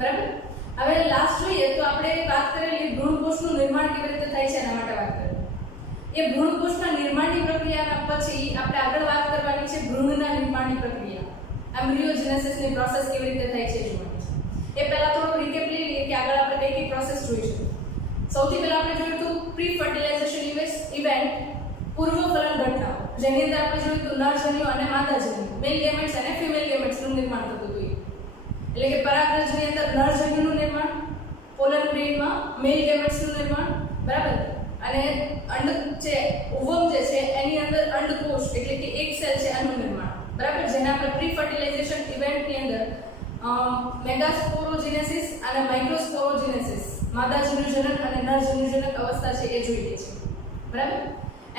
બરાબર. હવે લાસ્ટ જોઈએ તો આપણે વાત કરેલી ભ્રૂણકોષનું નિર્માણ કેવી રીતે થાય છે એના માટે વાત કરીએ. એ ભ્રૂણકોષના નિર્માણની પ્રક્રિયાના પછી આપણે આગળ વાત કરવાની છે ભ્રૂણના નિર્માણની પ્રક્રિયા. એમ્બ્રિયોજેનેસિસની પ્રોસેસ કેવી રીતે થાય છે જોવાની છે. એ પહેલા થોડું રિકેપ લઈ લઈએ કે આગળ આપણે કઈ કઈ પ્રોસેસ જોઈશું. સૌથી પહેલા આપણે જોયું હતું પ્રી ફર્ટિલાઇઝેશન ઇવેન્ટ, પૂર્વ ફલન ઘટનાઓ, જેની અંદર આપણે જોયું હતું નરજન્યુ અને માદાજન્યુ, મેલ ગેમેટ્સ અને ફિમેલ ગેમેટ્સનું નિર્માણ થતું હતું. એટલે કે પરાગરજની અંદર નરજન્યુનું નિર્માણ, પોલર ગ્રેઇનમાં મેલ ગેમેટ્સનું નિર્માણ, બરાબર, અને અંડ છે ઓવમ જે છે એની અંદર અંડકોષ એટલે કે એક સેલ છે એનું નિર્માણ, બરાબર, જેને આપણે પ્રી ફર્ટિલાઇઝેશન ઇવેન્ટની અંદર મેગાસ્પોરોજેનેસિસ અને માઇક્રોસ્પોરોજેનેસિસ, માદાજન્યુજનક અને નરજન્યુજનક અવસ્થા છે એ જોઈ લઈએ છીએ, બરાબર.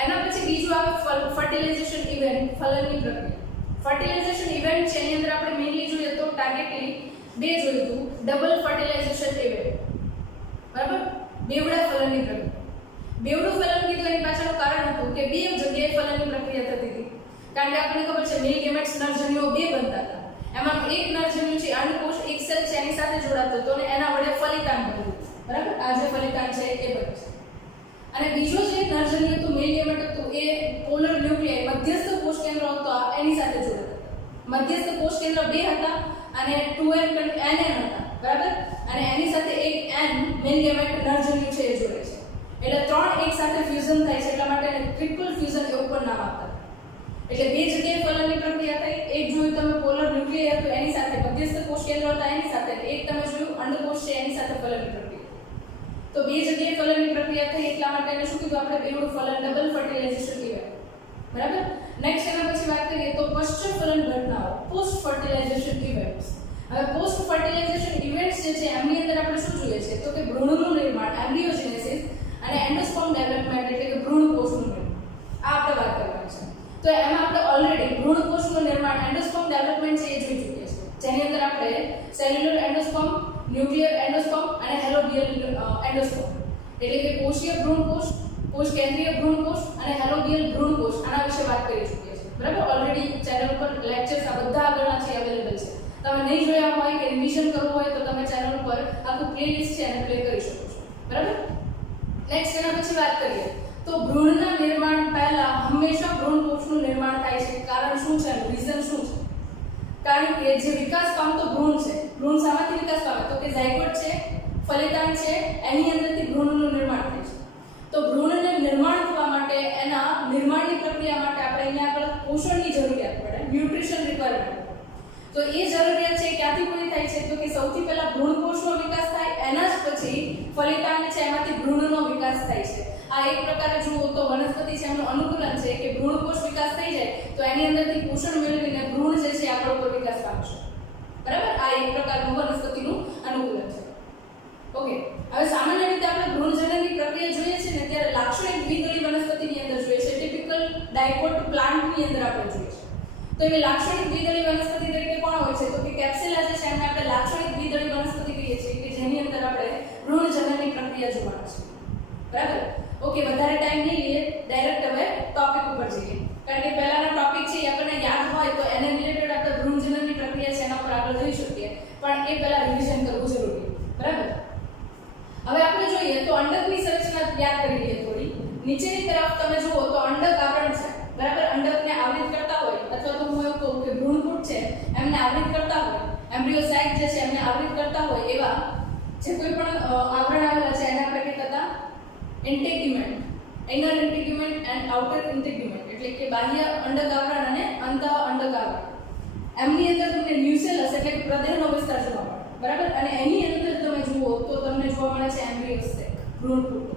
એના પછી બીજું આવે ફર્ટિલાઇઝેશન ઇવેન્ટ, ફલનની પ્રક્રિયા. ફર્ટિલાઇઝેશન ઇવેન્ટ છે એની અંદર આપણે મેઇનલી જોઈએ તો ટાર્ગેટલી બે જોયું હતું, ડબલ ફર્ટિલાઇઝેશન ઇવેન્ટ, બરાબર, બેવડા ફલનની પ્રક્રિયા. બેવડું ફલન કીધું એની પાછળનું કારણ હતું કે બે જગ્યાએ ફલનની પ્રક્રિયા થતી હતી, કારણ કે આપણને ખબર છે મેલ ગેમેટ્સ નરજન્યુઓ બે બનતા હતા, એમાં એક નરજન્યુ છે અંડકોષ એક સેલ છે એની સાથે જોડાતો હતો અને એના વડે ફલિતાંડ બન્યું, બરાબર, આ જે ફલિતાંડ છે એ બને છે. અને બીજો જે નરજન્યુ હતું મેલ ગેમેટ હતું એ પોલર ન્યુક્લિયસ મધ્યસ્થ કોષ કેન્દ્ર હતો એની સાથે જોડાતા હતા. મધ્યસ્થ કોષ કેન્દ્ર બે હતા અને 2n હતા, બરાબર, અને એની સાથે એક n મેલ ગેમેટ નરજન્યુ છે એ જોડે છે, એટલે ત્રણ એક સાથે ફ્યુઝન થાય છે, એટલા માટે એને ટ્રિપલ ફ્યુઝન એવું પણ નામ આપતા. એટલે બે જગ્યાએ ફલનની પ્રક્રિયા થઈ. એક જોયું તમે પોલર ન્યુક્લિયસ હતું એની સાથે, મધ્યસ્થ કોષ કેન્દ્ર હતા એની સાથે, એક તમે જોયું અંડકોષ છે એની સાથે ફલનની પ્રક્રિયા. તો બે જગ્યાએ ફલનની પ્રક્રિયા થઈ એટલા માટે એને શું કીધું આપણે બેવડું ફલન, ડબલ ફર્ટિલાઇઝેશન ઇવેન્ટ, બરાબર. નેક્સ્ટ એના પછી વાત કરીએ તો પશ્ચ ફલન ઘટનાઓ, પોસ્ટ ફર્ટિલાઇઝેશન ઇવેન્ટ્સ. હવે પોસ્ટ ફર્ટિલાઇઝેશન ઇવેન્ટ્સ જે છે એમની અંદર આપણે શું જોઈએ છે તો કે ભ્રૂણનું નિર્માણ, એમ્બ્રિયોજેનેસિસ અને એન્ડોસ્પર્મ ડેવલપમેન્ટ એટલે કે ભ્રૂણકોષનું નિર્માણ, આ આપણે વાત કરવાની છે. તો એમાં આપણે ઓલરેડી ભ્રૂણકોષનું નિર્માણ, એન્ડોસ્પર્મ ડેવલપમેન્ટ છે એ જોઈ ચૂક્યા છે, જેની અંદર આપણે સેલ્યુલર એન્ડોસ્પર્મ, ન્યુક્લિયર એન્ડોસ્પર્મ અને હેલોબિયલ એન્ડોસ્પર્મ એટલે કે કોષીય ભ્રૂણકોષ, કોષ કેન્દ્રીય ભ્રૂણકોષ અને હેલોબિયલ ભ્રૂણકોષ આના વિશે વાત કરી ચૂક્યા છે, બરાબર. ઓલરેડી ચેનલ પર લેક્ચર્સ આ બધા આગળના છે અવેલેબલ છે. તમે નહીં જોયા હોય કે રિવિઝન કરવું હોય તો તમે ચેનલ પર આખું પ્લેલિસ્ટ છે એને પ્લે કરી શકો છો, બરાબર. નેક્સ્ટ એના પછી વાત કરીએ તો ભ્રૂણના નિર્માણ પહેલા હંમેશા ભ્રૂણકોષનું નિર્માણ થાય છે. કારણ શું છે, રીઝન શું છે? કારણ કે જે વિકાસ પામતો ભ્રૂણ છે, ભ્રૂણ શામાંથી વિકાસ પામે તો કે ઝાયગોટ છે, ફલિતાંડ છે, એની અંદરથી ભ્રૂણનું નિર્માણ થાય છે. તો ભ્રૂણને નિર્માણ થવા માટે એના નિર્માણની પ્રક્રિયા માટે આપણે અહીંયા આગળ પોષણની જરૂરિયાત પડે, ન્યુટ્રિશન રિક્વાયરમેન્ટ. તો એ જરૂરિયાત છે ક્યાંથી પૂરી થાય છે તો કે સૌથી પહેલા ભ્રૂણકોષનો વિકાસ થાય, એના જ પછી ફલિતાંડ છે એમાંથી ભ્રૂણનો વિકાસ થાય છે. આ એક પ્રકારે જુઓ તો વનસ્પતિ છે એનું અનુકૂલન છે કે ભ્રૂણકોષ વિકાસ થઈ જાય તો એની અંદરથી પોષણ મેળવીને ભ્રૂણ જે છે આગળ ઉપર વિકાસ પામશે, બરાબર. આ એક પ્રકારનું વનસ્પતિનું અનુકૂલન છે. ઓકે, હવે સામાન્ય રીતે આપણે ભ્રૂણજનનની પ્રક્રિયા જોઈએ છે ને ત્યારે લાક્ષણિક દ્વિદળી વનસ્પતિની અંદર જોઈએ છે, ટિપિકલ ડાયકોટ પ્લાન્ટની અંદર આપણે જોઈએ છે. તો એ લાક્ષણિક દ્વિદળી વનસ્પતિ તરીકે કોણ હોય છે તો કે કેપ્સુલા જે છે એને આપણે લાક્ષણિક દ્વિદળી વનસ્પતિ કહીએ છીએ કે જેની અંદર આપણે ભ્રૂણજનનની પ્રક્રિયા જોવાની છે, બરાબર. ઓકે, વધારે ટાઈમ નહીં લઈએ, ડાયરેક્ટ હવે ટોપિક ઉપર જઈએ, કારણ કે પહેલાનો ટોપિક છે એ આપણને યાદ હોય તો એને રિલેટેડ આપણે ભ્રૂણજનનની પ્રક્રિયા છે એના પર આગળ જઈ શકીએ, પણ એ પહેલા રિવિઝન કરવું જરૂરી, બરાબર. હવે આપણે જોઈએ તો અંડકની સંરચના યાદ કરી લઈએ થોડી. નીચેની તરફ તમે જુઓ તો અંડક આવરણ છે, બરાબર. અંડકને આવૃત કરતા હોય અથવા તો હું એવું કહું કે ભ્રૂણપુટ છે એમને આવૃત કરતા હોય, એમ્બ્રિયોસાઇટ જે છે એમને આવૃત કરતા હોય એવા જે કોઈ પણ આવરણ આવેલા છે એને આપણે કહેતા હતા ઇન્ટેગ્યુમેન્ટ, ઇનર ઇન્ટેગ્યુમેન્ટ એન્ડ આઉટર ઇન્ટેગ્યુમેન્ટ એટલે કે બાહ્ય અંડક આવરણ અને અંતઃ અંડક આવરણ. એમની અંદર તમને ન્યુસેલસ એટલે કે પ્રદેહનો વિસ્તાર જોવા મળે, બરાબર. અને એની અંદર તમે જુઓ તો તમને જોવા મળે છે એમ્બ્રિયોસાઇટ, ભ્રૂણપુટ,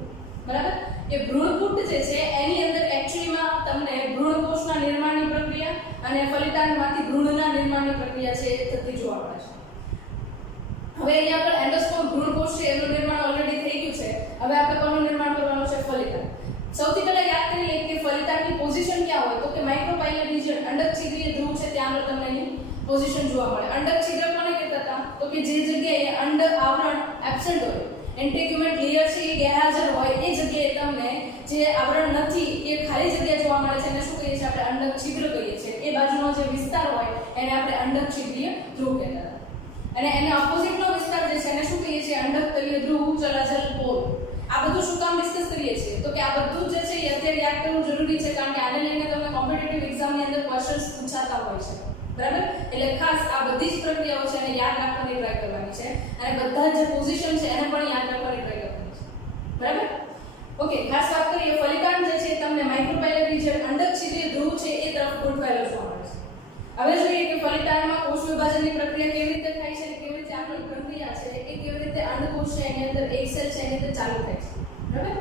બરાબર. એ ભ્રૂણપુટ જે છે એની અંદર એક્ચ્યુઅલીમાં તમને ભ્રૂણકોષના નિર્માણની પ્રક્રિયા અને ફલિતાંડમાંથી ભ્રૂણના નિર્માણની પ્રક્રિયા છે એ થતી જોવા મળે છે. હવે અહીંયા આગળ એન્ડોસ્પર્મ ભ્રૂણકોષ છે એનું નિર્માણ ઓલરેડી થઈ ગયું છે. હવે આપણે કોનું નિર્માણ કરવાનું છે? ફલિતાંડ. સૌથી પહેલા યાદ કરી લઈએ કે ફલિતાંડની પોઝિશન ક્યાં હોય તો કે માઇક્રોપાઇલર રિજન, અંડક છિદ્રીય ધ્રુવ છે ત્યાં આગળ તમને એની પોઝિશન જોવા મળે. અંડક છિદ્ર કોને કહેતા હતા તો કે જે જગ્યાએ અંડક આવરણ એબ્સેન્ટ હોય, ઇન્ટેગ્યુમેન્ટ લેયર છે એ ગેરહાજર હોય એ જગ્યાએ તમને જે આવરણ નથી એ ખાલી જગ્યા જોવા મળે છે એને શું કહીએ છીએ આપણે? અંડક છિદ્ર કહીએ છીએ. એ બાજુનો જે વિસ્તાર હોય એને આપણે અંડક છિદ્રીય ધ્રુવ કહેતા હતા. અને એને ઓપોઝિટનો વિસ્તાર જે છે એને શું કહીએ છીએ? અંડક તલીય ધ્રુવ, ચલાચલ પોલ. આ બધું શું કામ ડિસ્કસ કરીએ છીએ? તો કે આ બધું જે છે એ અત્યારે યાદ કરવું જરૂરી છે, કારણ કે આને લઈને તમને કોમ્પિટિટિવ એક્ઝામની અંદર ક્વેશ્ચન્સ પૂછાતા હોય છે. બરાબર? એટલે ખાસ આ બધી જ પ્રક્રિયાઓ છે એને યાદ રાખવાની ટ્રાય કરવાની છે, અને બધા જે પોઝિશન છે એને પણ યાદ રાખવાની ટ્રાય કરવાની છે. બરાબર? ઓકે, ખાસ વાત કરીએ ફલિતાંડ જે છે તમને માઇક્રોપાયલરી રિજિયન અંડક છિદ્રીય ધ્રુવ છે એ તરફ ગોઠવાયેલો જોવા મળે છે. હવે જોઈએ કે ફલિતાંડમાં કોષ વિભાજનની પ્રક્રિયા કેવી રીતે થાય છે, કેવી રીતે આપણી પ્રક્રિયા છે એ કેવી રીતે અંડકોષ છે એની અંદર એક સેલ છે એની અંદર ચાલુ થાય છે. બરાબર?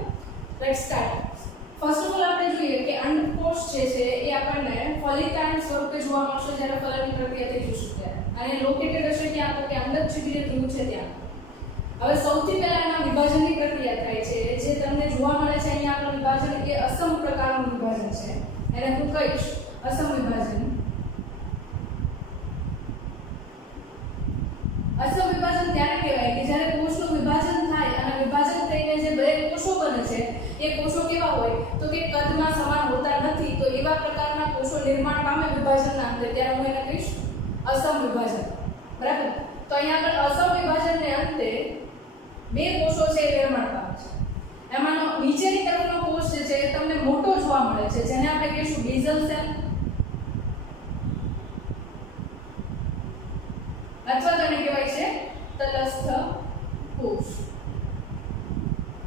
Let's start. First of all આપણે જોઈએ કે અંડકોષ જે છે એ આપણને ફલિતાંડ સ્વરૂપે જોવા મળશે જ્યારે ફલનની પ્રક્રિયા થઈ જશે ત્યારે. અને લોકેટેડ હશે ક્યાં? તો કે અંડક છિદ્રીય ધ્રુવ છે ત્યાં. હવે સૌથી પહેલા એના વિભાજનની પ્રક્રિયા થાય છે જે તમને જોવા મળે છે અહીંયા આપણું વિભાજન એ અસમ પ્રકારનું વિભાજન છે. એને હું કહીશ અસમ વિભાજન. અસમ વિભાજન ત્યારે કહેવાય કે જ્યારે કોષનું વિભાજન થાય અને વિભાજન થઈને જે બે કોષો બને છે એ કોષો કેવા હોય? તો કે કદમાં સમાન હોતા નથી. તો એવા પ્રકારના કોષો નિર્માણ પામે વિભાજનના અંતે, ત્યારે હું એને કહીશ અસમ વિભાજન. બરાબર? તો અહીંયા આગળ અસમ વિભાજનને અંતે બે કોષો છે એ નિર્માણ પામે છે. એમાંનો નીચેની તરફનો કોષ જે છે એ તમને મોટો જોવા મળે છે, જેને આપણે કહીશું બેઝલ સેલ, અથવા તો એને કહેવાય છે તલસ્થ કોષ.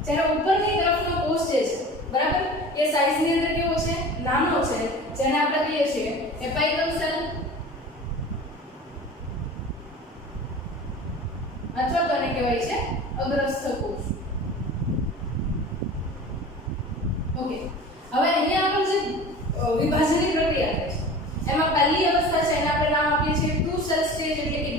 જ્યારે ઉપરની તરફનો કોષ જે છે, બરાબર, એ સાઈઝની અંદર કેવો છે? નાનો છે, જેને આપણે કહીએ છીએ એપાઇકલ સેલ, અથવા તો એને કહેવાય છે અગ્રસ્થ કોષ. ઓકે, હવે અહીંયા આગળ જે વિભાજનની પ્રક્રિયા થાય છે એમાં પહેલી અવસ્થા છે એને આપણે નામ આપીએ છીએ ટુ સેલ સ્ટેજ, એટલે કે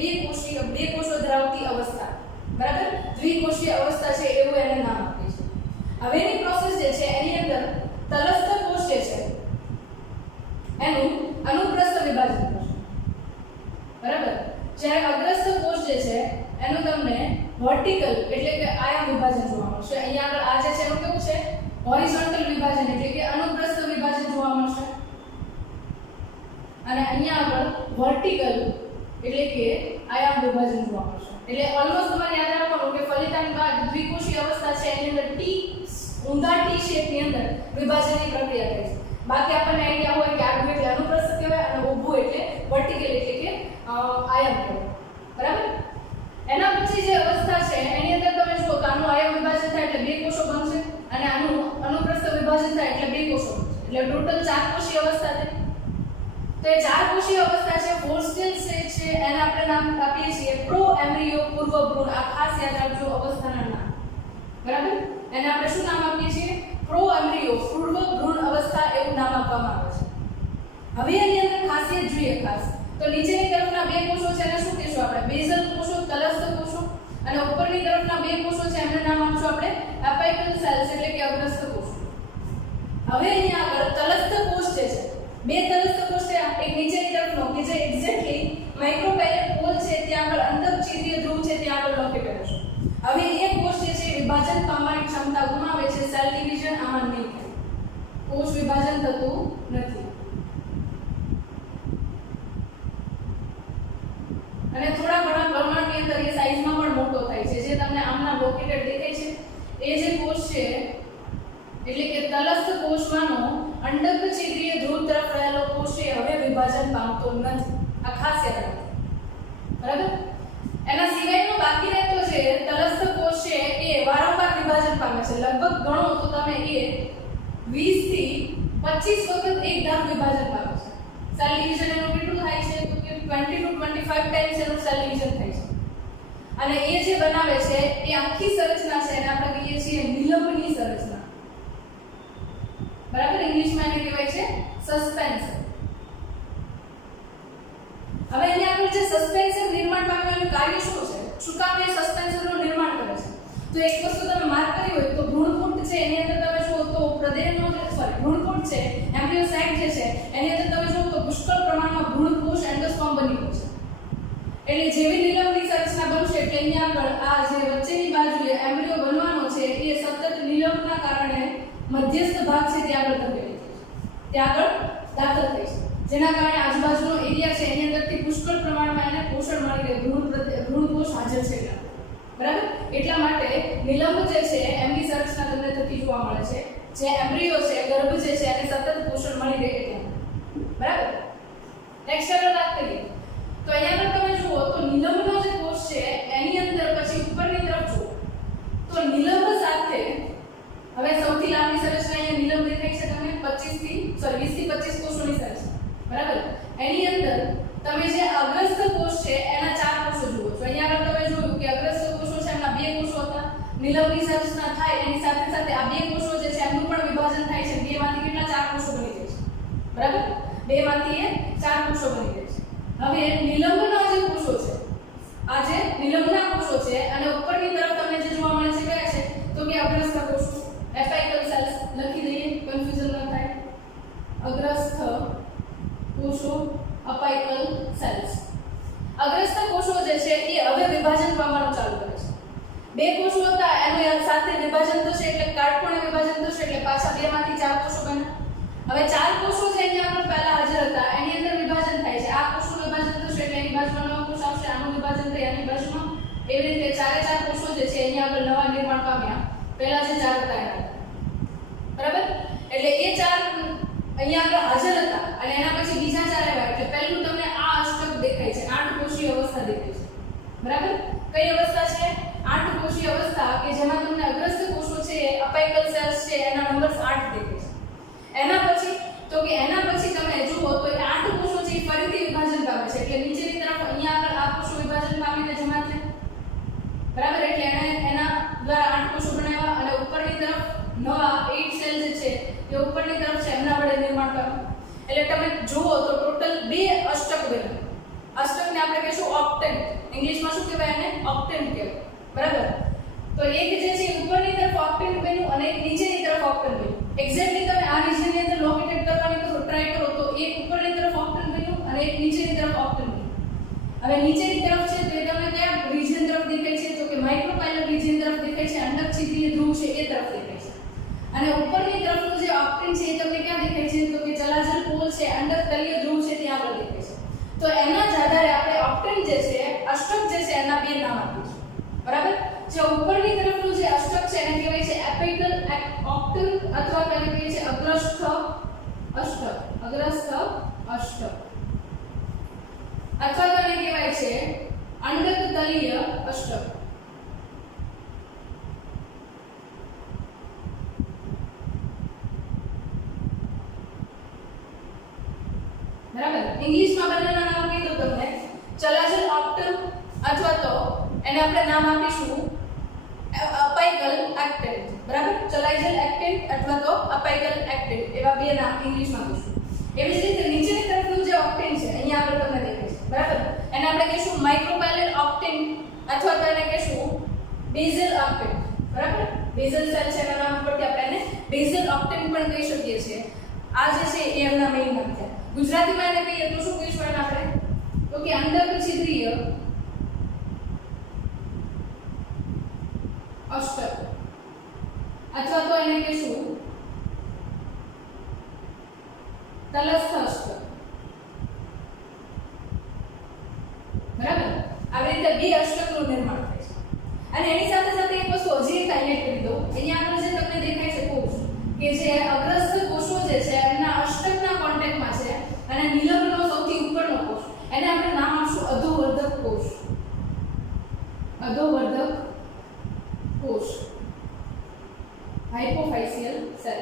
બે કોષો ધરાવતી અવસ્થા. બરાબર? દ્વિકોષીય અવસ્થા છે એવું એને નામ આપીએ છીએ. હવેની પ્રોસેસ જે છે એની અંદર તલસ્થ કોષ જે છે એનું અનુપ્રસ્થ વિભાજન થશે. બરાબર? જ્યારે અગ્રસ્થ કોષ જે છે એનું તમને વર્ટિકલ એટલે કે આયામ વિભાજન જોવા મળશે. અહીંયા આગળ આ જે છે એનું કેવું છે? હોરિઝોન્ટલ વિભાજન એટલે કે અનુપ્રસ્થ વિભાજન જોવા મળશે, અને અહીંયા આગળ વર્ટિકલ એટલે કે આયામ વિભાજન જોવા મળશે. એટલે ઓલમોસ્ટ તમારે યાદ રાખવાનું કે ફલિતાંડ બાદ દ્વિકોષીય અવસ્થા છે એની અંદર ઊંધા ટી શેપની અંદર વિભાજનની પ્રક્રિયા થાય છે. બાકી આપણને આઈડિયા હોય કે આડું એટલે અનુપ્રસ્થ કહેવાય અને ઊભું એટલે વર્ટિકલ એટલે કે આયામ કહેવાય. બરાબર? એના પછી જે અવસ્થા છે એની અંદર તમે જુઓ કે આનું આયામ વિભાજન થાય એટલે બે કોષો બનશે, અને આનું અનુપ્રસ્થ વિભાજન થાય એટલે બે કોષો બનશે. એટલે ટોટલ 4 કોષીય અવસ્થા થાય. તો એ 4 કોષીય અવસ્થા છે ફોસ્ટિલ સ્ટેજ છે, એને આપણે નામ આપીએ છીએ પ્રો એમ્બ્રિયો, પૂર્વ ભ્રૂણ. આ ખાસ યાદ રાખજો અવસ્થાના નામ. બરાબર? એને આપણે શું નામ આપીએ છીએ? પ્રો એમ્બ્રિયો, પૂર્વ ભ્રૂણ અવસ્થા એવું નામ આપવામાં આવે છે. હવે એની અંદર ખાસિયત જોઈએ ખાસ તો નીચેની તરફના બે કોષો છે એને શું કહેશું આપણે? બેઝલ કોષો, તલસ્થ કોષો, અને ઉપરની તરફના બે કોષો છે એમને નામ આપશું આપણે એપાઇકલ સેલ્સ એટલે કે અગ્રસ્થ કોષો. હવે અહીંયા આગળ તલસ્થ કોષ જે છે, બે તલસ્થ કોષ છે, એક નીચેની તરફનો કે જે એક્ઝેક્ટલી માઇક્રોપાયલર પોલ છે ત્યાં આગળ અંડક છિદ્રીય ધ્રુવ છે ત્યાં આગળ લોકેટેડ હશે. હવે એક કોષ જે છે વિભાજન પામવાની ક્ષમતા ગુમાવે છે, સેલ ડિવિઝન આમાં નહીં થાય, કોષ વિભાજન થતું નથી. અને થોડા ઘણા પ્રમાણની અંદર એ સાઈઝમાં પણ મોટો થાય છે. જે તમને આમના લોકેટેડ દેખાય છે એ જે કોષ છે એટલે કે તલસ્થ કોષમાંનો અંડક છિદ્રીય ધ્રુવ તરફ રહેલો કોષ છે હવે વિભાજન પામતો નથી. આ ખાસ યાદ રાખો. બરાબર? એના સિવાયનો બાકી રહેતો છે તલસ્થ કોષ છે એ વારંવાર વિભાજન પામે છે. લગભગ ગણો તો તમે એ 20 થી 25 વખત એક ધાર વિભાજન પામે છે. સેલ ડિવિઝન એનું કેટલું થાય છે? તો કે 20 to 25 ટાઈમ્સ એનું સેલ ડિવિઝન થાય છે. અને એ જે બનાવે છે એ આખી સંરચના છે એને આપણે કહીએ છીએ નિલંબની સંરચના. બરાબર? ઇંગ્લિશમાં એને કહેવાય છે સસ્પેન્શન. હવે અહીંયા આપણે જે સસ્પેન્શન નિર્માણ પામેલું કાર્ય શું છે? શું કામ એ સસ્પેન્શનનું નિર્માણ કરે છે? તો એક વસ્તુ તમે માર્ક કરી હોય તો ભ્રૂણપુટ છે એની અંદર તમે જુઓ તો પ્રદેહનો ભ્રૂણપુટ છે, એમ્બ્રિયો સાઇટ જે છે એની અંદર તમે જુઓ તો પુષ્કળ પ્રમાણમાં ભ્રૂણકોષ એન્ડોસ્પર્મ બની હોય છે. એટલે જેવી નિલંબની સંરચના બનશે એટલે અહીંયા આગળ આ જે વચ્ચેની બાજુએ એમ્બ્રિયો બનવાનો છે એ સતત નિલંબના કારણે મધ્યસ્થ ભાગ છે ત્યાં આગળ ધકેલી જાય છે, ત્યાં આગળ દાખલ થાય છે, જેના કારણે આજુબાજુનો એરિયા છે એની અંદરથી પુષ્કળ પ્રમાણમાં એને પોષણ મળી રહે, ભ્રૂણકોષ હાજર છે ત્યાં, બરાબર. એટલા માટે નિલંબ જે છે એમની સંરચના તમને થતી જોવા મળે છે. જે એમ્બ્રિયો છે, ગર્ભ જે છે એને સતત પોષણ મળી રહે એટલે, બરાબર. નેક્સ્ટ આગળ વાત કરીએ તો અહીંયા પર તમે જુઓ તો નિલંબનો જે કોષ છે એની અંદર પછી ઉપરની તરફ જુઓ તો નિલંબ સાથે હવે સૌથી લાંબી સંરચના અહીંયા નિલંબ દેખાય છે તમને 20 થી 25 કોષોની સંરચના, બરાબર. એની અંદર તમે જે અગ્રસ્થ કોષ છે એના 4 કોષો જુઓ છો. અહીંયા આગળ તમે જોયું કે અગ્રસ્થ કોષો છે એમના 2 કોષો હતા. નિલંબની સંરચના થાય એની સાથે સાથે આ 2 કોષો જે છે એમનું પણ વિભાજન થાય છે. 2 માંથી કેટલા 4 કોષો બની જાય છે, બરાબર. 2 માંથી એ 4 કોષો બની જાય છે. હવે નિલંબના જે કોષો છે, આ જે નિલંબના કોષો છે અને ઉપરની તરફ તમને જે જોવા મળે છે કયા છે તો કે અગ્રસ્થ કોષો, એપાઇકલ સેલ્સ લખી દઈએ, કન્ફ્યુઝન ન થાય. અગ્રસ્થ કોષો, અપાઇકલ સેલ્સ. અગ્રસ્થ કોષો જે છે એ હવે વિભાજન પામવાનું ચાલુ કરે છે. 2 કોષો હતા એનું સાથે વિભાજન થશે એટલે કાટકોણે વિભાજન થશે એટલે પાછા 2 માંથી 4 કોષો બન્યા. હવે 4 કોષો છે અહીંયા આગળ પહેલા હાજર હતા એની અંદર વિભાજન થાય છે. આ કોષનું વિભાજન થશે એટલે એની બાજુમાં નવો કોષ આવશે, આનું વિભાજન થઈ આની બાજુમાં, એવી રીતે 4 કોષો જે છે અહીંયા આગળ નવા નિર્માણ પામ્યા. પહેલા જે 4 હતા એના, બરાબર. એટલે એ 4 અહીંયા આગળ હાજર હતા અને એના પછી બીજા 4 આવ્યા એટલે પહેલું તમને આ અષ્ટક દેખાય છે, 8 કોષીય અવસ્થા દેખાય છે, બરાબર. કઈ અવસ્થા છે? 8 કોષીય અવસ્થા કે જેમાં તમને અગ્રસ્થ કોષો છે, અપાઇકલ સેલ્સ છે એના નંબર 8 દેખાય છે. એના પછી તો કે એના પછી તમે જુઓ તો 8 કોષો છે ફરીથી વિભાજન પામે છે એટલે નીચેની તરફ અહીંયા આગળ આ કોષો વિભાજન પામીને જમા થયા, બરાબર. એટલે એને એના દ્વારા 8 કોષો બનાવ્યા અને ઉપરની તરફ નવા 8 સેલ જે છે એ ઉપરની તરફ છે એમના વડે નિર્માણ પામ્યા. એટલે તમે જુઓ તો ટોટલ 2 અષ્ટક બન્યા. અષ્ટકને આપણે કહીશું ઓક્ટેન્ટ, ઇંગ્લિશમાં શું કહેવાય એને? ઓક્ટેન્ટ કહેવાય, બરાબર. તો એક જે છે ઉપરની તરફ ઓક્ટેન્ટ બન્યું અને એક નીચેની તરફ ઓક્ટેન્ટ બન્યું. એક્ઝેક્ટલી તમે આ રિજનની અંદર લોકેટેડ કરવાની તો ટ્રાય કરો તો એક ઉપરની તરફ ઓક્ટેન્ટ બન્યું અને એક નીચેની તરફ ઓક્ટેન્ટ બન્યું. હવે નીચેની તરફ છે તો એ તમને કયા રિજન તરફ દેખાય છે તો કે માઇક્રોપાઇલર રિજન તરફ દેખાય છે, અંડક છિદ્રીય ધ્રુવ છે એ તરફ દેખાય છે. અને ઉપરની તરફનું જે ઓક્ટેન્ટ છે એ તમને ક્યાં દેખાય છે તો કે જલાજલ પોલ છે, અંડક તલીય ધ્રુવ છે ત્યાં આગળ દેખાય છે. તો એના જ આધારે આપણે ઓક્ટેન્ટ જે છે, અષ્ટક જે છે એના 2 નામ આપીશું, બરાબર. જે ઉપરની તરફનું જે અષ્ટક છે એને કહેવાય છે એપિકલ ઓક્ટેન્ટ અથવા તેને કહેવાય છે અગ્રસ્થ અષ્ટક, અગ્રસ્થ અષ્ટક અથવા તેને કહેવાય છે અંડક તલીય અષ્ટક, બરાબર. ઇંગ્લિશમાં બંનેના નામ કીધું તમને, ચલાજલ ઓક્ટેન્ટ અથવા તો એને આપણે નામ આપીશું અપાઇકલ એક્ટેન્ટ, બરાબર. ચલાઇજલ એક્ટેન્ટ અથવા તો અપાઇકલ એક્ટેન્ટ એવા 2 નામ ઇંગ્લિશમાં કહીશું. એવી જ રીતે નીચેની તરફનું જે ઓક્ટેન્ટ છે અહીંયા આગળ તમને દેખાય છે, બરાબર. એને આપણે કહીશું માઇક્રોપાઇલર ઓક્ટેન્ટ અથવા તો એને કહીશું બેઝલ ઓક્ટેન્ટ, બરાબર. બેઝલ સેલ છે એના નામ પરથી આપણે એને બેઝલ ઓક્ટેન્ટ પણ કહી શકીએ છીએ. આ જે છે એ એમના મેઇન નામ છે. ગુજરાતીમાં એને કહીએ તો શું કહીશું એને આપણે તો કે અંડક છિદ્રીય અષ્ટક અથવા તો એને કહીશું તલસ્થ અષ્ટક, બરાબર. આવી રીતે 2 અષ્ટકનું નિર્માણ થાય છે. અને એની સાથે સાથે એક વસ્તુ હજી એક હાઇલાઇટ કરી દઉં. અહીંયા આગળ જે તમને દેખાય છે કોષ કે જે અગ્રસ્થ કોષો જે છે એમના અષ્ટકના કોન્ટેક્ટમાં છે અને નિલંબનો સૌથી ઉપરનો કોષ એને આપણે નામ આપશું અધોવર્ધક કોષ, અધોવર્ધક કોષ, હાઇપોફાઇસિયલ સેલ.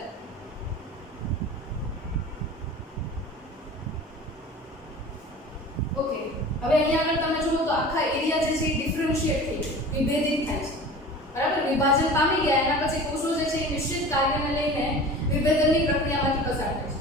ઓકે, હવે અહીંયા આગળ તમે જુઓ તો આખા એરિયા જે છે ડિફરન્શિએટ થઈ વિભેદિત થાય છે, બરાબર. વિભાજન પામી ગયા એના પછી કોષો જે છે એ નિશ્ચિત કાર્યને લઈને વિભેદનની પ્રક્રિયામાંથી પસાર થાય છે.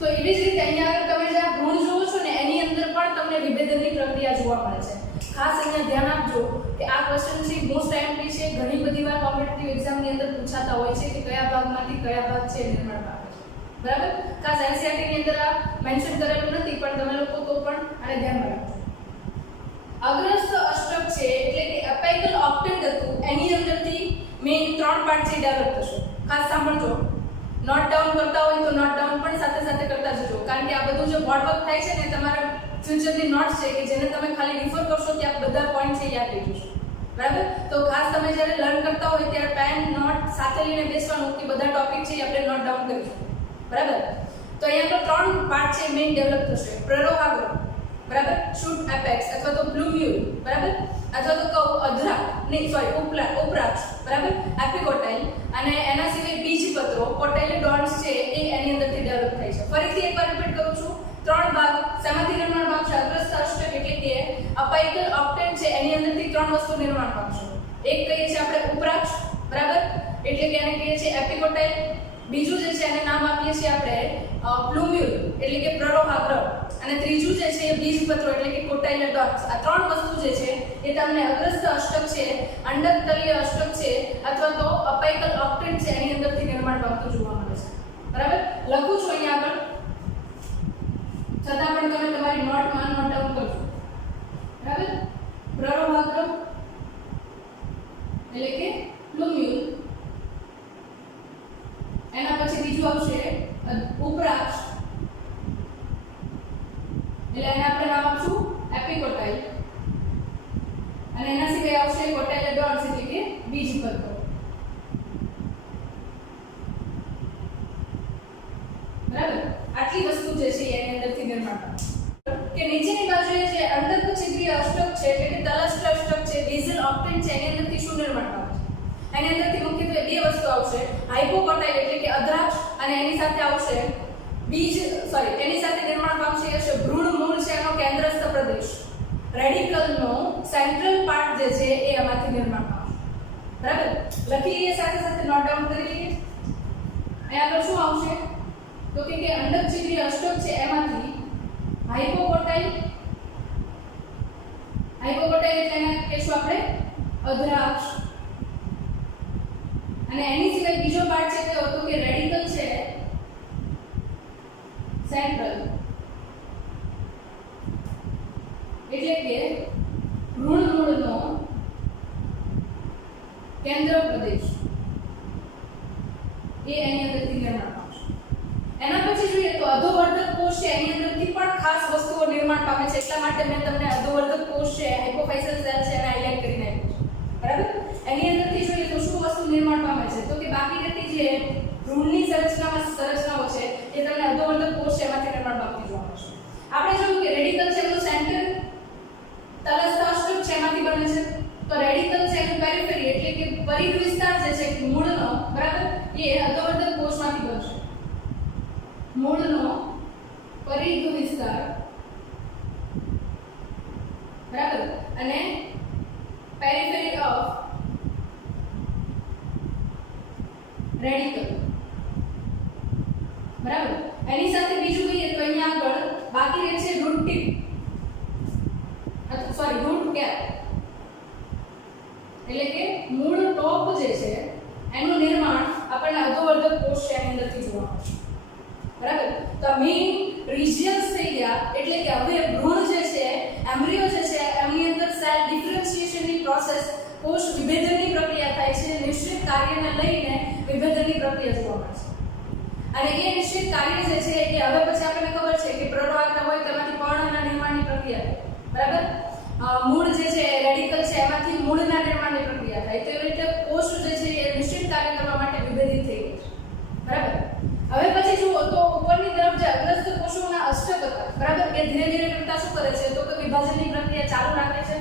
તો એવી જ રીતે અહીંયા આગળ તમે જે આ ભ્રૂણ જુઓ છો ને એની અંદર પણ તમને વિભેદનની પ્રક્રિયા જોવા મળે છે. ખાસ અહીંયા ધ્યાન આપજો કે આ ક્વેશ્ચન છે મોસ્ટ ટાઈમલી છે, ઘણી બધી વાર કોમ્પિટિટિવ એક્ઝામની અંદર પૂછાતા હોય છે કે કયા ભાગમાંથી કયા ભાગ છે નિર્માણ પામે છે, બરાબર. ખાસ એનસીઈઆરટી ની અંદર આ મેન્શન કરેલું નથી પણ તમે લોકો તો પણ આને ધ્યાનમાં રાખજો. અગ્રસ્થ અષ્ટક છે એટલે કે અપાઇકલ ઓક્ટેન્ટ હતું એની અંદરથી મેઇન 3 પાર્ટ જે ડેવલપ થશે. ખાસ સાંભળજો, નોટ ડાઉન કરતા હોય તો નોટ ડાઉન પણ સાથે સાથે કરતા જજો કારણ કે આ બધું જે બોર્ડ વર્ક થાય છે ને તમારે ફ્યુચરની નોટ્સ છે કે જેને તમે ખાલી રિફર કરશો ત્યાં બધા પોઈન્ટ છે યાદ રહી જશે, બરાબર? તો ખાસ તમે જ્યારે લર્ન કરતા હોય ત્યારે પેન નોટ સાથે લઈને બેસવાનું કે બધા ટોપિક છે એ આપણે નોટ ડાઉન કરીશું, બરાબર? તો અહીંયા તો 3 પાર્ટ છે મેઇન ડેવલપ થશે. પ્રરોહાગ્ર, બરાબર, શૂટ એપેક્સ અથવા તો પ્લુમ્યુલ, બરાબર, અથવા તો કહું અધરા નહીં સોરી ઉપરાક્ષ, બરાબર, એપિકોટાઇલ, અને એના સિવાય બીજપત્રો કોટાઇલોડોન્ટ્સ છે એ એની અંદરથી ડેવલપ થાય છે. ફરીથી એકવાર રિપીટ કરું છું, 3 ભાગ શેમાંથી નિર્માણ પામશે? અગ્રસ્ત અષ્ટક એટલે કે અપાઇકલ ઓક્ટેન છે એની અંદરથી 3 વસ્તુ નિર્માણ પામશે. એક કહીએ છીએ આપણે ઉપરાક્ષ, બરાબર, એટલે કે એને કહીએ છીએ એપિકોટાઇલ. બીજું જે છે એને નામ આપીએ છીએ આપણે પ્લુમ્યુલ એટલે કે પ્રરોહાગ્ર, અને ત્રીજું જે છે એ બીજપત્રો એટલે કે કોટાઇલોડોન્ટ્સ. આ 3 વસ્તુ જે છે એ તમને અગ્રસ્ત અષ્ટક છે, અંડકતલીય અષ્ટક છે અથવા તો અપાઇકલ ઓક્ટેન છે એની અંદરથી નિર્માણ પામતું જોવા મળે છે, બરાબર? લખું છું અહીંયા આગળ, છતાં પણ તમે તમારી નોટમાં નોટ ડાઉન કરજો, બરાબર? પ્રરોહાગ્ર એટલે કે પ્લુમ્યુલ, એના પછી બીજું આવશે ઉપરાક્ષ એટલે એને આપણે નામ આપશું એપિકોટાઇલ, અને એના સિવાય આવશે કોટાઇલોડોન્ટ્સ એટલે કે બીજપત્રો, બરાબર? આટલી વસ્તુ જે છે એની અંદરથી નિર્માણ પામે કે નીચેની બાજુએ જે અંડકછિદ્રીય અષ્ટક છે એટલે કે તલસ્ટ અષ્ટક છે, બેઝલ ઓક્ટેન છે એની અંદરથી શું નિર્માણ પામે છે? એની અંદરથી મુખ્યત્વે 2 વસ્તુ આવશે, હાઇપોકોટાઇલ એટલે કે અધરાક્ષ, અને એની સાથે આવશે એની સાથે નિર્માણ પામશે હશે ભ્રૂણ મૂળ છે એનો કેન્દ્રસ્થ પ્રદેશ, રેડિકલનો સેન્ટ્રલ પાર્ટ જે છે એ આમાંથી નિર્માણ પામશે, બરાબર? લખી લઈએ, સાથે સાથે નોટ ડાઉન કરી લઈએ. અહીંયા આગળ શું આવશે તો કે અંડકછિદ્રીય અષ્ટક છે એમાંથી હાઇપોકોટાઇલ એટલે એને કહેશું આપણે અધરાક્ષ, અને એની સિવાય બીજો પાર્ટ છે તે હતો કે રેડિકલ છે સેન્ટ્રલ એટલે કે ભ્રૂણ મૂળનો કેન્દ્ર પ્રદેશ, એ એની અંદરથી નિર્માણ પામશે. એના પછી જોઈએ તો અધોવર્ધક કોષ છે એની અંદરથી પણ ખાસ વસ્તુઓ નિર્માણ પામે છે, એટલા માટે મેં તમને અધોવર્ધક કોષ છે હાઇપોફાઇસલ સેલ છે એને હાઇલાઇટ કરીને આપ્યું છે, બરાબર? એની અંદરથી જોઈએ તો શું વસ્તુ નિર્માણ પામે છે તો કે બાકી રહેતી જે ભ્રૂણની સંરચનાઓ છે એ તમને અધોવર્ધક કોષ છે એમાંથી નિર્માણ પામતી જોવા મળશે. આપણે જોયું કે રેડિકલ છે એનું સેન્ટર તલસ્થ અષ્ટક છે એમાંથી બને છે, તો રેડિકલ છે એનું પેરિફેરી એટલે કે પરિઘ વિસ્તાર જે છે મૂળનો, બરાબર, એ અધોવર્ધક કોષમાંથી બનશે. મૂળનો પરિઘ વિસ્તાર, બરાબર, અને પેરિફેરી ઓફ રેડિકલ, બરાબર? એની સાથે બીજું કહીએ તો અહીંયા આગળ બાકી રહે છે રૂટ ટિપ અથવા સોરી રૂટ કેપ એટલે કે મૂળ ટોપ જે છે એનું નિર્માણ આપણને અધોવર્ધક કોષ છે એની અંદરથી જોવા મળશે, બરાબર? તો મેઇન રિજિયન્સ થઈ ગયા એટલે કે હવે ભ્રૂણ જે છે એમ્બ્રિયો જે છે એમની અંદર સેલ ડિફરન્શિએશનની પ્રોસેસ, કોષ વિભેદનની પ્રક્રિયા થાય છે, નિશ્ચિત કાર્યને લઈને વિભેદનની પ્રક્રિયા જોવા મળે છે. અને એ નિશ્ચિત કાર્ય જે છે એ હવે પછી આપણને ખબર છે કે પ્રરોહાગ્ર હોય તેમાંથી પર્ણના નિર્માણની પ્રક્રિયા થાય, બરાબર? મૂળ જે છે રેડિકલ છે એમાંથી મૂળના નિર્માણની પ્રક્રિયા થાય, તો એવી રીતે કોષ જે છે એ નિશ્ચિત કાર્ય કરવા માટે વિભેદિત થઈ ગઈ છે, બરાબર? હવે પછી જુઓ તો ઉપરની તરફ જે અગ્રસ્ત કોષોના અષ્ટક હતા, બરાબર, એ ધીરે ધીરે કરતા શું કરે છે તો કે વિભાજનની પ્રક્રિયા ચાલુ રાખે છે,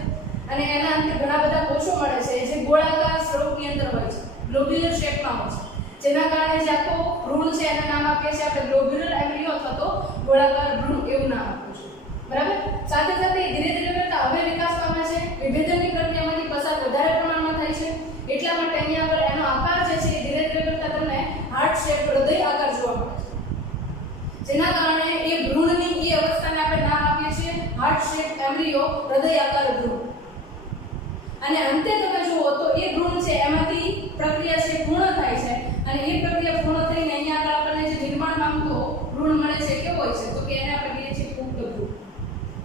અને એના અંતે ઘણા બધા કોષો મળે છે જે ગોળાકાર સ્વરૂપની અંદર હોય છે, ગ્લોબ્યુલર શેપમાં હોય છે, જેના કારણે જે આખો ભ્રૂણ છે એનું નામ આપીએ છીએ આપણે ગ્લોબ્યુલર એમ્બ્રિયો અથવા તો ગોળાકાર ભ્રૂણ એવું નામ આપ્યું છે, બરાબર? સાથે સાથે ધીરે ધીરે કરતા હવે વિકાસ પામે છે, વિભેદનની પ્રક્રિયામાંથી પસાર વધારે પ્રમાણમાં થાય છે, એટલા માટે અહીંયા આગળ એનો આકાર જે છે ધીરે ધીરે કરતા તમને હાર્ટ શેપ હૃદય આકાર જોવા મળે છે, જેના કારણે એ ભ્રૂણની એ અવસ્થાને આપણે નામ આપીએ છીએ હાર્ટ શેપ એમ્બ્રિયો, હૃદય આકાર ભ્રૂણ. અને અંતે તમે જુઓ તો એ ભ્રૂણ છે એમાંથી પ્રક્રિયા છે પૂર્ણ થાય છે, અને એ પ્રક્રિયા પૂર્ણ થઈને અહીંયા આગળ આપણને જે નિર્માણ પામતો ભ્રૂણ મળે છે કેવો હોય છે તો કે એને આપણે કહીએ છીએ પુખ્ત ભ્રૂણ,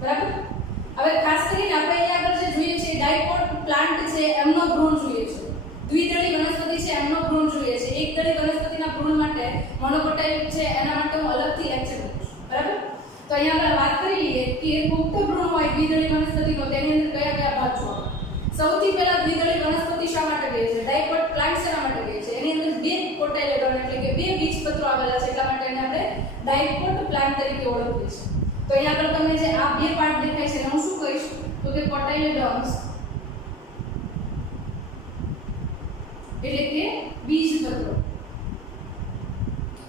બરાબર? હવે ખાસ કરીને આપણે અહીંયા આગળ જે જોઈએ છે ડાયકોટ પ્લાન્ટ છે એમનો ભ્રૂણ જોઈએ છે, દ્વિદળી વનસ્પતિ છે એમનો ભ્રૂણ જોઈએ છે, એકદળી વનસ્પતિના ભ્રૂણ માટે મોનોકોટાઇલ છે એના માટે હું અલગથી લેક્ચર આપીશ, બરાબર? તો અહીંયા આપણે વાત કરી લઈએ કે પુખ્ત સૌથી પહેલા દ્વિદળી વનસ્પતિ શા માટે કહે છે? ડાયકોટ પ્લાન્ટ શા માટે કહે છે? એની અંદર બે કોટાઇલેડોન એટલે કે બે બીજપત્રો આવેલા છે એટલા માટે એને આપણે ડાયકોટ પ્લાન્ટ તરીકે ઓળખીએ છીએ. તો અહીંયા આગળ તમને જે આ બે પાર્ટ દેખાય છે એને હું શું કહીશ તો કે કોટાઇલેડોન્સ એટલે કે બીજપત્રો.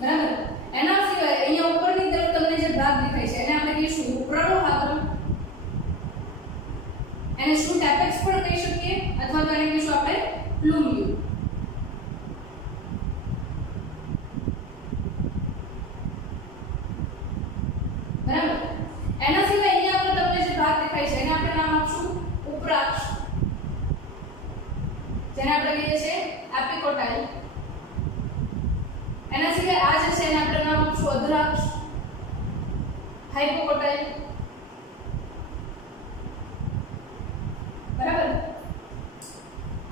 બરાબર. એના સિવાય અહીંયા ઉપરની તરફ તમને જે ભાગ દેખાય છે એને આપણે કહીશું પ્રરોહાગ્ર. એને શું ટેપેક્સ પણ કહી શકીએ અથવા તો એને કહીશું આપણે પ્લુમ્યુલ. બરાબર. એના સિવાય અહીંયા આગળ તમને જે ભાગ દેખાય છે એને આપણે નામ આપશું ઉપરાક્ષ, જેને આપણે કહીએ છીએ એપિકોટાઇલ. એના સિવાય આ જે છે એને આપણે નામ આપશું અધરાક્ષ, હાઇપોકોટાઇલ. બરાબર.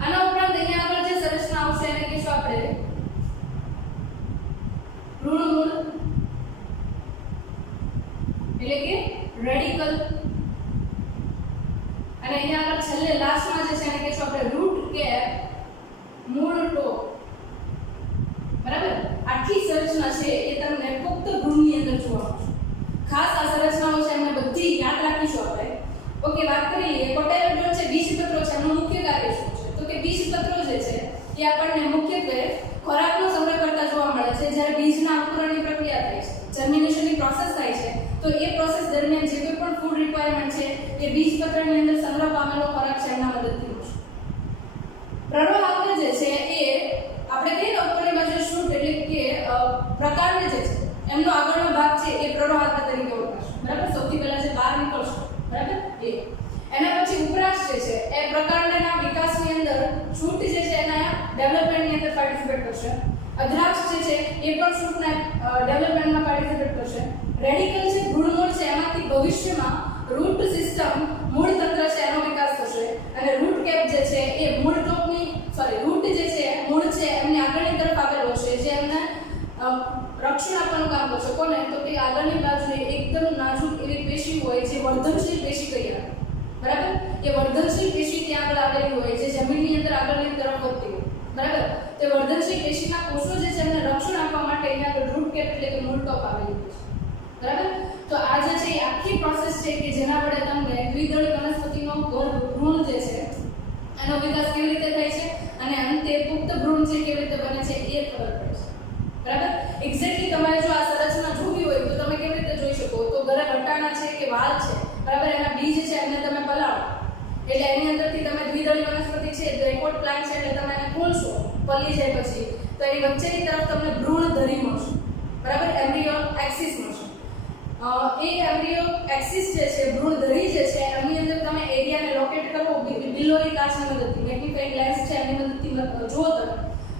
આના ઉપરાંત અહીંયા આગળ જે સંરચના આવશે એને કહીશું આપણે ભ્રૂણમૂળ એટલે કે રેડિકલ. અને અહીંયા આગળ છેલ્લે લાસ્ટમાં જે છે એને કહીશું આપણે રૂટ કેપ, મૂળ ટોપ. બરાબર. આખી સંરચના છે એ તમને પુખ્ત ભ્રૂણની અંદર જોવા મળશે. ખાસ આ સંરચનાઓ છે એમને બધી યાદ રાખીશું આપણે. ઓકે, વાત કરીએ કોટાઇલેડોન છે બીજપત્રો છે એનું મુખ્ય કાર્ય શું છે? તો કે બીજપત્રો જે છે એ આપણને મુખ્યત્વે ખોરાકનો સંગ્રહ કરતા જોવા મળે છે. જ્યારે બીજના અંકુરણની પ્રક્રિયા થાય છે, જર્મિનેશનની પ્રોસેસ થાય છે, તો એ પ્રોસેસ દરમિયાન જે કોઈ પણ ફૂડ રિક્વાયરમેન્ટ છે એ બીજપત્રની અંદર સંગ્રહ પામેલો ખોરાક છે એના મદદથી મળશે. પ્રરોહાગ્ર જે છે એ આપણે કહીએ ને ઉપરની બાજુ શૂટ એટલે કે પ્રકાંડ જે છે એમનો આગળનો ભાગ છે એ પ્રરોહાગ્ર તરીકે ઓળખાશે. બરાબર. સૌથી પહેલા જે બહાર નીકળશે, બરાબર, એ. એના પછી ઉપરાક્ષ જે છે એ પ્રકાંડના વિકાસની અંદર શૂટ જે છે એના ડેવલપમેન્ટની અંદર પાર્ટિસિપેટ કરશે. અધરાક્ષ જે છે એ પણ શૂટના ડેવલપમેન્ટમાં પાર્ટિસિપેટ કરશે. રેડિકલ છે ભ્રૂણમૂળ છે એમાંથી ભવિષ્યમાં રૂટ સિસ્ટમ મૂળ તંત્ર છે એનો વિકાસ થશે. અને રૂટ કેપ જે છે એ મૂળ ટોપની રૂટ જે છે મૂળ છે એમની આગળની તરફ આવેલો છે જે એમને રક્ષણ આપવાનું કામ કરશે. કોને? તો કે આગળની બાજુએ એકદમ નાજુક એવી પેશી હોય જે વર્ધનશીલ પેશી કહીએ. બરાબર. એ વર્ધનશીલ પેશી ત્યાં આગળ આવેલી હોય જે જમીનની અંદર આગળની તરફ વધતી હોય. બરાબર. તે વર્ધનશીલ પેશીના કોષો જે છે એમને રક્ષણ આપવા માટે અહીંયા આગળ રૂટ કેપ એટલે કે મૂળ ટોપ આવેલી હોય છે. બરાબર. તો આ જે છે એ આખી પ્રોસેસ છે કે જેના વડે તમને દ્વિદળી વનસ્પતિનો ગર્ભ ભ્રૂણ જે છે એનો વિકાસ કેવી રીતે થાય છે અને અંતે પુખ્ત ભ્રૂણ છે કેવી રીતે બને છે એ ખબર પડે છે. બરાબર. એક્ઝેક્ટલી તમારે જો આ સંરચના જોવી હોય તો તમે કેવી રીતે જોઈ શકો? તો ઘરે વટાણા છે કે વાલ છે, બરાબર, એના બીજ છે એમને તમે પલાળો એટલે એની અંદરથી તમે દ્વિદળી વનસ્પતિ છે ડાયકોટ પ્લાન્ટ છે એટલે તમે એને ખોલશો, પલી જાય પછી તો એની વચ્ચેની તરફ તમને ભ્રૂણ ધરી મળશે. બરાબર. એમ્બ્રિયો એક્સિસ મળશે. એ એમ્બ્રિયો એક્સિસ જે છે ભ્રૂણ ધરી જે છે એની અંદર તમે એરિયાને લોકેટ કરો બિલોરી કાચની મદદથી, મેગ્નિફાઇંગ લેન્સ છે એની મદદથી જુઓ તમે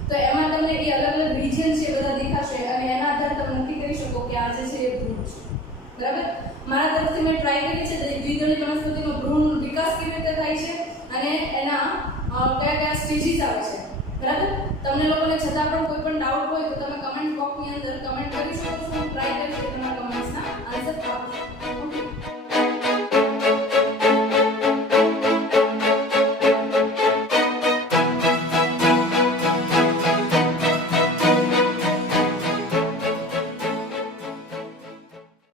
તો એમાં તમને એ અલગ અલગ રિજિયન છે બધા દેખાશે અને એના આધારે તમે નક્કી કરી શકો કે આ જે છે એ ભ્રૂણ છે. બરાબર. મારા તરફથી મેં ટ્રાય કરી છે દ્વિદળી વનસ્પતિનો ભ્રૂણ વિકાસ કેવી રીતે થાય છે અને એના કયા કયા સ્ટેજીસ આવે છે. બરાબર. તમને લોકોને છતાં પણ કોઈ પણ ડાઉટ હોય તો તમે કમેન્ટ બોક્સની અંદર કમેન્ટ કરી શકો.